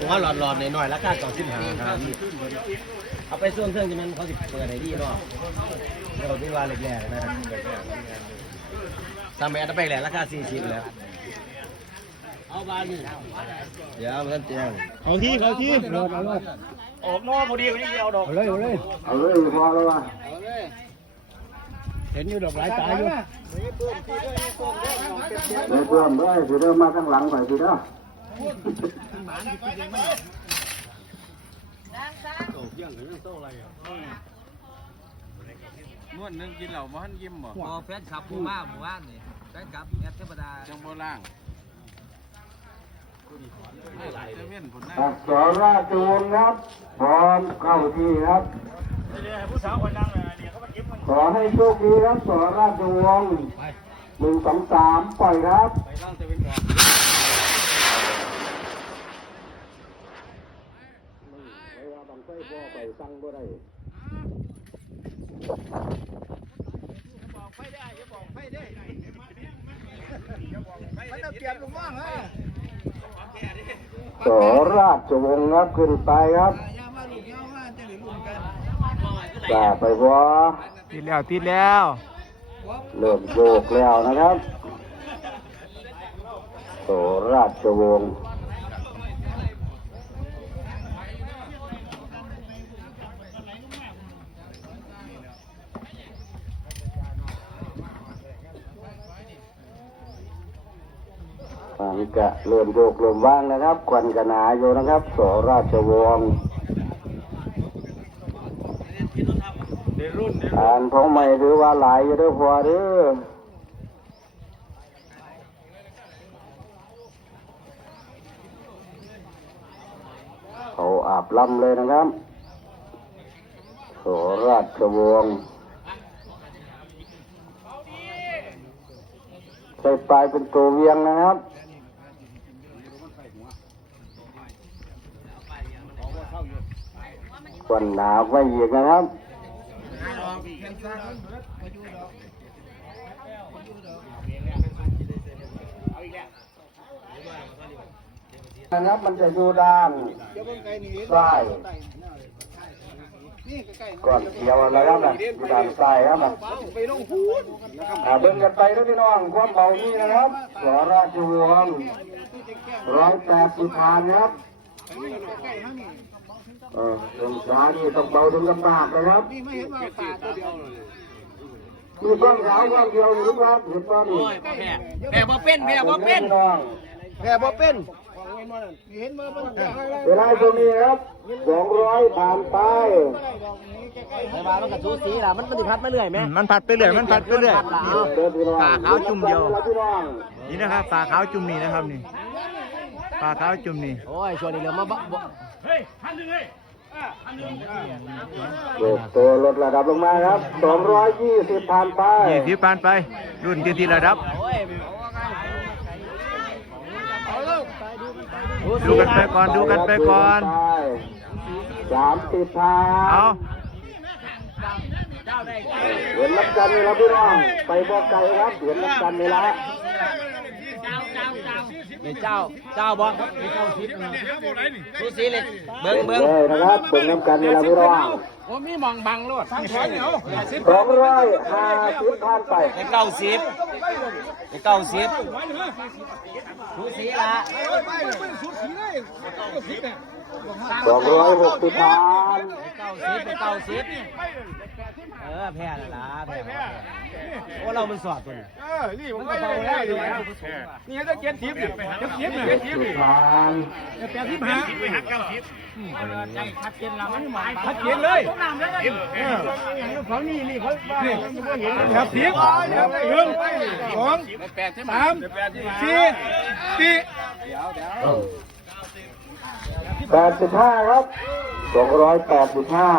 หัวหลอดหลอดหน่อยๆราคาสองสิบห้าครับเอาไปส่วนเครื่องจะมันเขาสิเปิดไหนดีเนาะเราที่ว่าแรกๆนะครับทำไปอันดับแรกราคาสี่สิบแล้วเอาบานนี่เดี๋ยวมันเตียงเขาที่เขาที่รถเอารถออกนอกพอดีวันนี้เดียวดอกเอาเลยเอาเลยเอาเลยพอแล้วว่ะเห็นอยู่ดอกหลายตาอยู่เลยเพิ่มด้วยสิเริ่มมาข้างหลังไปสิเด้อ ม้วนหนึงกินเหล้าบ่ทันยิ้มบ่พอแฟนขับผู้มาหมู่บ้านนี่แฟนขับแอดเทวดาจังบ่ล่างเจะเวียนผลหน้าอักษรราชวงศ์ครับพร้อมเข้าที่ครับขอให้โชคดีครับสอราชวงศ์หนึ่งสองสามปล่อยครับ สอราชวงศ์ครับขึ้นไปครับจ่าไปวะติดแล้วติดแล้วเริ่มโยกแล้วนะครับสอราชวงศ์ ทางกะเริ่มโยกเริ่มว่างนะครับควันกระหนาอยู่นะครับสอราชวงศ์อ่านของใหม่หรือว่าหลายอยู่ด้วยพอเด้อเขาอาบลำเลยนะครับสราชวงศ์ใส่ปลายเป็นตัวเวียงนะครับ คนหนาวไว้อีกนะครับนะครับมันจะอยู่ด้านซ้ายก่อนเขียวแล้วครับนะอยู่ด้านซ้ายครับนะเบิ่งกันไปนะพี่น้องความเบานี่นะครับสอราชวงศ์ร้อยแปดสิบพานครับ เออตรงซ้ายนี่ต้องเบาดึงลำบากนะครับมีก้อนขาวก้อนเดียวหรือครับเห็นป่ะนี่แม่บ่เป็นแม่บ่เป็นพี่น้องแม่บ่เป็นเวลาตรงนี้ครับสองร้อยผ่านไปแต่ว่ามันกับสูสีล่ะมันปฏิพัดมาเรื่อยไหมมันผัดไปเรื่อยมันผัดไปเรื่อยเดินพี่น้องปลาขาวจุ่มเดียวพี่น้องนี่นะครับปลาขาวจุ่มนี่นะครับนี่ ปลาขาวจุ่มนี่ โอ้ยช่วงนี้เริ่มมาบ่บ่เด็กตัวลดระดับลงมาครับสองร้อยยี่สิบผ่านไปยี่สิบปานไป รุ่นที่ที่ระดับ ดูกันไปก่อน ดูกันไปก่อนสามสิบผ่านเอา เหรียญรับกันนี่ละพี่น้อง ไปบอกไก่ครับเหรียญรับกันนี่ละ ในเจ้าเจ้าบ่ในเจ้าสิบสูสีเลยเบิ้งเบิ้งเนะครับเบิ้งน้ำกันในลำร้องผมมีมองบังรถสองร้อยห้าสิบผ่านไปเก้าสิบเก้าสิบดูสีละ สองร้อยหกสิบผ่านเก้าสิบในเก้าสิบเออแพ้แล้วล่ะแพ้โอ้เรามันสอบตัวนี้นี่ผมก็เบาแล้วอยู่แล้วนี่จะเกียนทิพย์ดิจะเกียนเกียนทิพย์สิดิบผ่านแปดทิพย์ฮะชัดเจนเลยเขานี่นี่เขานี่แปดทิพย์หนึ่งสองสามสี่สี่ แปดสิบห้าครับสองร้อยแปดสิบห้า